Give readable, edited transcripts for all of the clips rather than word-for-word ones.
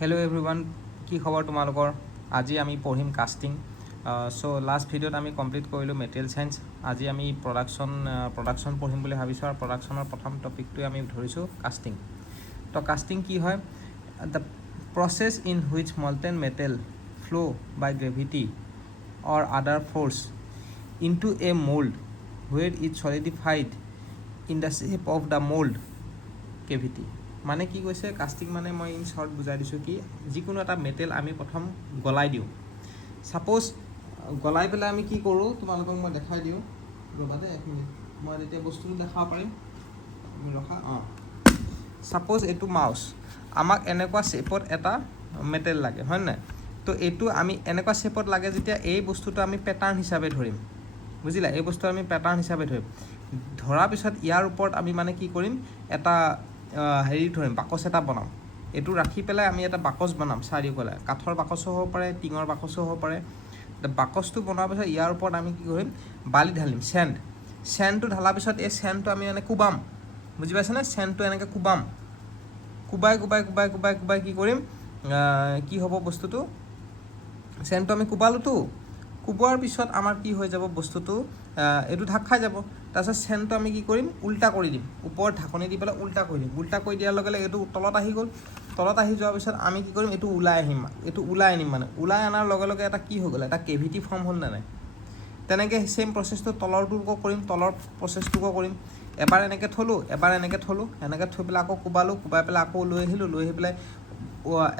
Hello' everyone, কি খবৰ তোমালোকৰ? আজি আমি পঢ়িম কাষ্টিং। লাষ্ট ভিডিঅ'ত আমি কমপ্লিট কৰিলোঁ মেটেৰিয়েল চায়েন্স। আজি আমি প্ৰডাকশ্যন পঢ়িম বুলি ভাবিছোঁ আৰু প্ৰডাকশ্যনৰ প্ৰথম টপিকটোৱে আমি ধৰিছোঁ কাষ্টিং। তো কাষ্টিং কি হয়? The process in which molten metal flow' by gravity or other force into a mould where it solidified in the shape of the mould cavity. মানে কি কৈছে কাষ্টিং মানে মই ইন শ্বৰ্ট বুজাই দিছোঁ কি যিকোনো এটা মেটেল আমি প্ৰথম গলাই দিওঁ। ছাপ'জ গলাই পেলাই আমি কি কৰোঁ তোমালোকক মই দেখাই দিওঁ, ৰ'বা দেই এক মিনিট, মই তেতিয়া বস্তুটো দেখাব পাৰিম। তুমি ৰখা। ছাপ'জ এইটো মাউচ, আমাক এনেকুৱা শ্বেপত এটা মেটেল লাগে, হয় নাই? তো এইটো আমি এনেকুৱা শ্বেপত লাগে যেতিয়া এই বস্তুটো আমি পেটাৰ্ণ হিচাপে ধৰিম, বুজিলা? এই বস্তু আমি পেটাৰ্ণ হিচাপে ধৰিম। ধৰাৰ পিছত ইয়াৰ ওপৰত আমি মানে কি কৰিম, এটা হেৰি ধৰিম, বাকচ এটা বনাম। এইটো ৰাখি পেলাই আমি এটা বাকচ বনাম চাৰিওফালে। কাঠৰ বাকচো হ'ব পাৰে, টিঙৰ বাকচো হ'ব পাৰে। বাকচটো বনোৱাৰ পিছত ইয়াৰ ওপৰত আমি কি কৰিম, বালি ঢালিম, চেণ্ডটো ঢালাৰ পিছত এই চেণ্ডটো আমি মানে কোবাম, বুজি পাইছেনে? চেণ্ডটো এনেকৈ কোবাম, কোবাই কি কৰিম, কি হ'ব বস্তুটো, চেণ্ডটো আমি কোবালোতো, কোবোৱাৰ পিছত আমাৰ কি হৈ যাব বস্তুটো, এইটো ঢাক খাই যাব। তাৰপিছত চেণ্ডটো আমি কি কৰিম, উল্টা কৰি দিম, ওপৰত ঢাকনি দি পেলাই উল্টা কৰি দিম। উল্টা কৰি দিয়াৰ লগে লগে এইটো তলত আহি গ'ল। তলত আহি যোৱাৰ পিছত আমি কি কৰিম, এইটো ওলাই আনিম। মানে ওলাই অনাৰ লগে লগে এটা কি হৈ গ'ল, এটা কেভিটি ফৰ্ম হ'ল নে নাই? তেনেকৈ ছেইম প্ৰচেছটো তলৰটোকো কৰিম, তলৰ প্ৰচেছটোকো কৰিম। এবাৰ এনেকৈ থ'লোঁ, এবাৰ এনেকৈ থ'লোঁ, এনেকৈ থৈ পেলাই আকৌ কোবালোঁ, কোবাই পেলাই আকৌ লৈ আহি পেলাই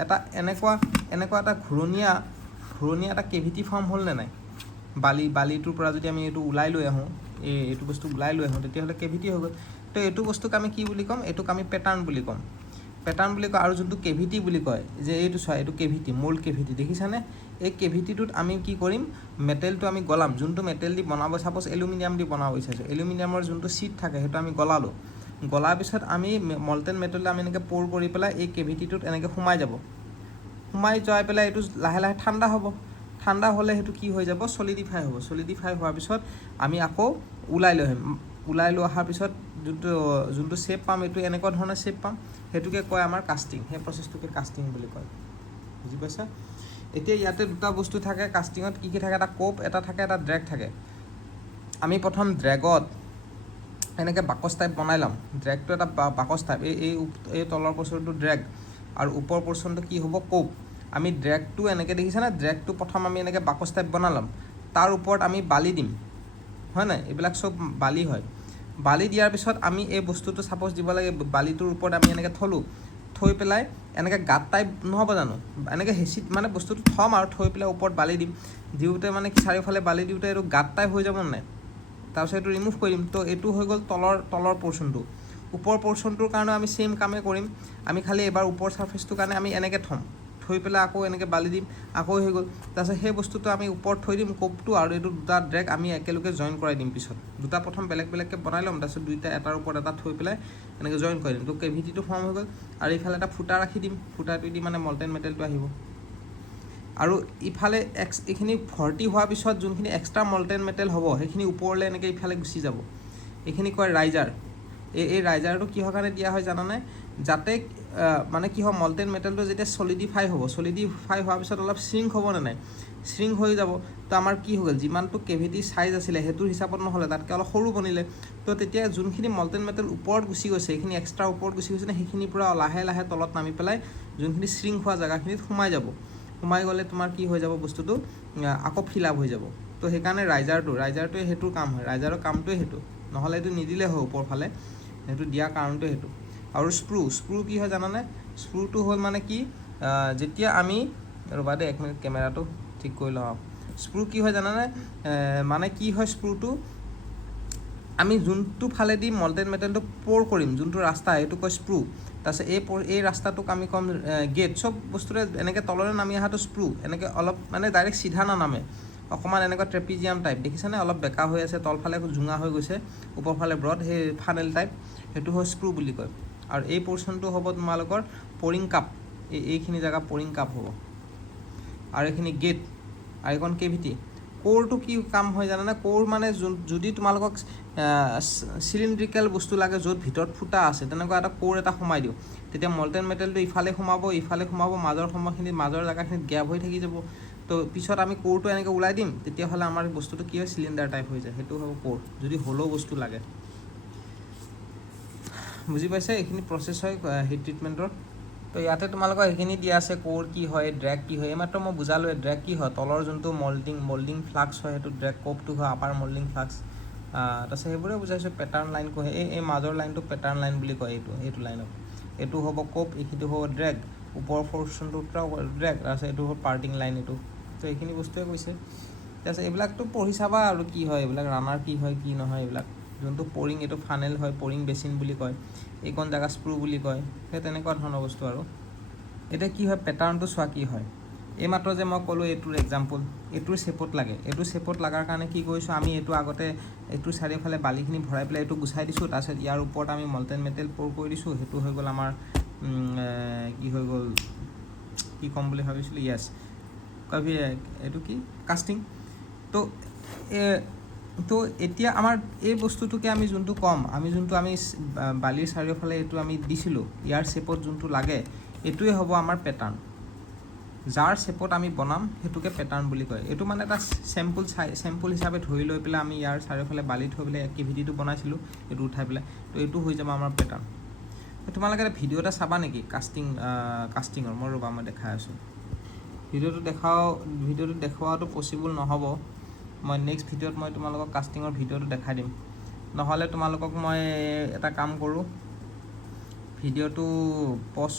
এটা এনেকুৱা এটা ঘূৰণীয়া এটা কেভিটি ফৰ্ম হ'ল নে নাই? বালিটোৰ পৰা যদি আমি এইটো ওলাই লৈ আহোঁ, এইটো বস্তু ওলাই লৈ আহোঁ, তেতিয়াহ'লে কেভিটি হৈ গ'ল। তো এইটো বস্তুক আমি কি বুলি ক'ম, এইটোক আমি পেটাৰ্ণ বুলি ক'ম। আৰু যোনটো কেভিটি বুলি কয়, যে এইটো চোৱা, এইটো কেভিটি, মোল্ড কেভিটি, দেখিছানে? এই কেভিটিটোত আমি কি কৰিম, মেটেলটো আমি গলাম। যোনটো মেটেল দি বনাব, ছাপ'জ এলুমিনিয়াম দি বনাব বিচাৰিছোঁ, এলুমিনিয়ামৰ যোনটো শ্বীট থাকে সেইটো আমি গলালোঁ। গলাৰ পিছত আমি মল্টেন মেটেলটো আমি এনেকৈ প'ৰ কৰি পেলাই এই কেভিটিটোত এনেকৈ সোমাই যোৱাই পেলাই এইটো লাহে লাহে ঠাণ্ডা হ'ব। ঠাণ্ডা হ'লে সেইটো কি হৈ যাব, চলিডিফাই হ'ব। চলিডিফাই হোৱাৰ পিছত আমি আকৌ ওলাই লৈ আহিম। ওলাই লৈ অহাৰ পিছত যোনটো শ্বেপ পাম, এইটো এনেকুৱা ধৰণৰ শ্বেপ পাম, সেইটোকে কয় আমাৰ কাষ্টিং। সেই প্ৰচেছটোকে কাষ্টিং বুলি কয়, বুজি পাইছা? এতিয়া ইয়াতে দুটা বস্তু থাকে কাষ্টিঙত, কি থাকে, এটা কোপ এটা থাকে, এটা ড্ৰেগ থাকে। আমি প্ৰথম ড্ৰেগত এনেকৈ বাকচ টাইপ বনাই ল'ম। ড্ৰেগটো এটা বাকচ টাইপ, এই তলৰ পৰ্চনটো ড্ৰেগ আৰু ওপৰ পৰ্চনটো কি হ'ব, কোপ। আমি ড্ৰেগটো এনেকৈ দেখিছানে, ড্ৰেগটো প্ৰথম আমি এনেকৈ বাকচ টাইপ বনাই ল'ম। তাৰ ওপৰত আমি বালি দিম, হয় নাই? এইবিলাক চব বালি হয়। বালি দিয়াৰ পিছত আমি এই বস্তুটো ছাপ'জ দিব লাগে, বালিটোৰ ওপৰত আমি এনেকৈ থৈ পেলাই এনেকৈ গাঁত টাইপ নহ'ব জানো, এনেকৈ হেঁচি মানে বস্তুটো থ'ম আৰু থৈ পেলাই ওপৰত বালি দিওঁতে মানে কি চাৰিওফালে বালি দিওঁতে এইটো গাঁত টাইপ হৈ যাব নাই? তাৰপিছত এইটো ৰিমুভ কৰি দিম। তো এইটো হৈ গ'ল তলৰ পৰ্চনটো। ওপৰ পৰ্চনটোৰ কাৰণে আমি ছেইম কামেই কৰিম। আমি খালি এবাৰ ওপৰ চাৰ্ফেচটোৰ কাৰণে আমি এনেকৈ থৈ পেলাই আকৌ এনেকৈ বালি দিম, আকৌ হৈ গ'ল। তাৰপিছত সেই বস্তুটো আমি ওপৰত থৈ দিম, কোপটো, আৰু এইটো দুটা ড্ৰেগ আমি একেলগে জইন কৰাই দিম পিছত। দুটা প্ৰথম বেলেগকৈ বনাই ল'ম, তাৰপিছত দুইটা এটাৰ ওপৰত এটা থৈ পেলাই এনেকৈ জইন কৰি দিম। তো কেভিটিটো ফৰ্ম হৈ গ'ল। আৰু ইফালে এটা ফুটা ৰাখি দিম, ফুটাটো দি মানে মল্টেন মেটেলটো আহিব। আৰু ইফালে এইখিনি ভৰ্তি হোৱাৰ পিছত যোনখিনি এক্সট্ৰা মল্টেন মেটেল হ'ব, সেইখিনি ওপৰলৈ এনেকৈ ইফালে গুচি যাব। এইখিনি কয় ৰাইজাৰ। এই ৰাইজাৰটো কিহৰ কাৰণে দিয়া হয় জানানে? যাতে মানে কি হয়, মল্টেন মেটেলটো যেতিয়া চলিডিফাই হোৱাৰ পিছত অলপ শ্ৰিংক হ'ব নে নাই? শ্ৰিংক হৈ যাব। তো আমাৰ কি হৈ গ'ল, যিমানটো কেভিটি চাইজ আছিলে সেইটোৰ হিচাপত নহ'লে, তাতকৈ অলপ সৰু বনিলে। তো তেতিয়া যোনখিনি মল্টেন মেটেল ওপৰত গুচি গৈছে, সেইখিনি এক্সট্ৰা ওপৰত গুচি গৈছে, সেইখিনি পূৰা লাহে লাহে তলত নামি পেলাই যোনখিনি শ্ৰিংক হোৱা জেগাখিনিত সোমাই যাব। সোমাই গ'লে তোমাৰ কি হৈ যাব, বস্তুটো আকৌ ফিল আপ হৈ যাব। তো সেইকাৰণে ৰাইজাৰটোৱে সেইটোৰ কাম হয়, ৰাইজাৰৰ কামটোৱে সেইটো। নহ'লে এইটো নিদিলে হয় ওপৰ ফালে, সেইটো দিয়াৰ কাৰণটোৱে সেইটো। আৰু স্ক্ৰু কি হয় জানানে? স্ক্ৰুটো হ'ল মানে কি, যেতিয়া আমি, ৰ'বা দেই এক মিনিট, কেমেৰাটো ঠিক কৰি লওঁ। স্ক্ৰু কি হয় জানানে? মানে কি হয়, স্ক্ৰুটো আমি যোনটো ফালেদি মল্টেন মেটেলটো প'ৰ কৰিম, যোনটো ৰাস্তা, সেইটো কয় স্ক্ৰু। তাৰপিছত এই ৰাস্তাটোক আমি ক'ম গেট। চব বস্তুৰে এনেকৈ তললৈ নামি অহাটো স্ক্ৰু। এনেকৈ অলপ মানে ডাইৰেক্ট চিধা নানামে, অকণমান এনেকুৱা ট্ৰেপিজিয়াম টাইপ, দেখিছানে? অলপ বেকা হৈ আছে, তলফালে জোঙা হৈ গৈছে, ওপৰফালে ব্ৰড, সেই ফানেল টাইপ, সেইটো হয় স্ক্ৰু বুলি কয়। আৰু এই পৰ্চনটো হ'ব তোমালোকৰ প'ৰিং কাপ। এইখিনি জেগা প'ৰিং কাপ হ'ব। আৰু এইখিনি গেট, আৰু এইখন কেভিটি। কোৰটো কি কাম হয় জানানে? কোৰ মানে যদি তোমালোকক চিলিণ্ড্ৰিকেল বস্তু লাগে য'ত ভিতৰত ফুটা আছে, তেনেকুৱা এটা কোৰ এটা সোমাই দিওঁ, তেতিয়া মল্টেন মেটেলটো ইফালে সোমাব, মাজৰ সময়খিনিত মাজৰ জেগাখিনিত গেপ হৈ থাকি যাব। তো পিছত আমি কোৰটো এনেকৈ ওলাই দিম, তেতিয়াহ'লে আমাৰ বস্তুটো কি হয়, চিলিণ্ডাৰ টাইপ হৈ যায়। সেইটো হ'ব কোৰ, যদি হ'লো বস্তু লাগে। বুজি পাইছে? এইখিনি প্ৰচেছ হয় হিট ট্ৰিটমেণ্টৰ। তো ইয়াতে তোমালোকৰ এইখিনি দিয়া আছে, কোৰ কি হয়, ড্ৰেগ কি হয়। এইমাত্ৰ মই বুজালোৱে ড্ৰেগ কি হয়। তলৰ যোনটো মল্ডিং ফ্লাক্স হয় সেইটো ড্ৰেগ, কোপটো হয় আপাৰ মল্ডিং ফ্লাক্স। তাৰপিছত সেইবোৰে বুজাইছোঁ। পেটাৰ্ণ লাইন কয়, এই মাজৰ লাইনটো পেটাৰ্ণ লাইন বুলি কয়। এইটো লাইনক, এইটো হ'ব কোপ, এইটো হ'ব ড্ৰেগ, ওপৰৰ ফৰ্চনটো ড্ৰেগ, তাৰপিছত এইটো হ'ব পাৰ্টিং লাইন এইটো। তো এইখিনি বস্তুৱে কৈছে। তাৰপিছত এইবিলাকতো পঢ়ি চাবা আৰু কি হয় এইবিলাক, ৰানাৰ কি হয় কি নহয় এইবিলাক। যোনটো পৰিং, এইটো ফানেল হয়, পৰিং বেচিন বুলি কয়, এইকণ জেগা স্ক্ৰু বুলি কয়। সেই তেনেকুৱা ধৰণৰ বস্তু আৰু। এতিয়া কি হয়, পেটাৰ্ণটো চোৱা কি হয়। এইমাত্ৰ যে মই ক'লোঁ এইটোৰ এক্সাম্পল, এইটোৰ শ্বেপত লাগে। এইটো শ্বেপত লগাৰ কাৰণে কি কৰিছোঁ, আমি এইটো আগতে এইটোৰ চাৰিওফালে বালিখিনি ভৰাই পেলাই এইটো গুচাই দিছোঁ। তাৰপিছত ইয়াৰ ওপৰত আমি মল্টেন মেটেল প'ৰ কৰি দিছোঁ। সেইটো হৈ গ'ল আমাৰ কি হৈ গ'ল, কি ক'ম বুলি ভাবিছিলোঁ, য়েছ এইটো কি, কাষ্টিং। তো এতিয়া আমাৰ এই বস্তুটোকে আমি যোনটো ক'ম, আমি বালিৰ চাৰিওফালে এইটো আমি দিছিলোঁ, ইয়াৰ শ্বেপত যোনটো লাগে এইটোৱে হ'ব আমাৰ পেটাৰ্ণ। যাৰ শ্বেপত আমি বনাম সেইটোকে পেটাৰ্ণ বুলি কয়। এইটো মানে এটা চেম্পুল হিচাপে ধৰি লৈ পেলাই আমি ইয়াৰ চাৰিওফালে বালি থৈ পেলাই এক্টিভিটিটো বনাইছিলোঁ, এইটো উঠাই পেলাই। তো এইটো হৈ যাব আমাৰ পেটাৰ্ণ। তোমালোকে এটা ভিডিঅ' এটা চাবা নেকি কাষ্টিঙৰ? মই ৰ'বা, মই দেখাই আছোঁ। ভিডিঅ'টো দেখুৱাটো পচিবল নহ'ব। মই নেক্সট ভিডিঅ'ত মই তোমালোকক কাষ্টিঙৰ ভিডিঅ'টো দেখাই দিম। নহ'লে তোমালোকক মই এটা কাম কৰোঁ, ভিডিঅ'টো পষ্ট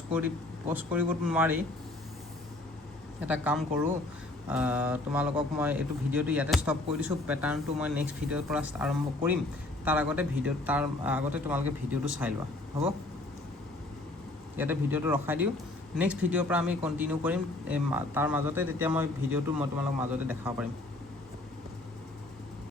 কৰিবতো নোৱাৰি। এটা কাম কৰোঁ, তোমালোকক মই এইটো ভিডিঅ'টো ইয়াতে ষ্টপ কৰি দিছোঁ। পেটাৰ্ণটো মই নেক্সট ভিডিঅ'ৰ পৰা আৰম্ভ কৰিম। তাৰ আগতে তোমালোকে ভিডিঅ'টো চাই লোৱা, হ'ব? ইয়াতে ভিডিঅ'টো ৰখাই দিওঁ। নেক্সট ভিডিঅ'ৰ পৰা আমি কণ্টিনিউ কৰিম তাৰ মাজতে। তেতিয়া মই তোমালোকক মাজতে দেখাব পাৰিম।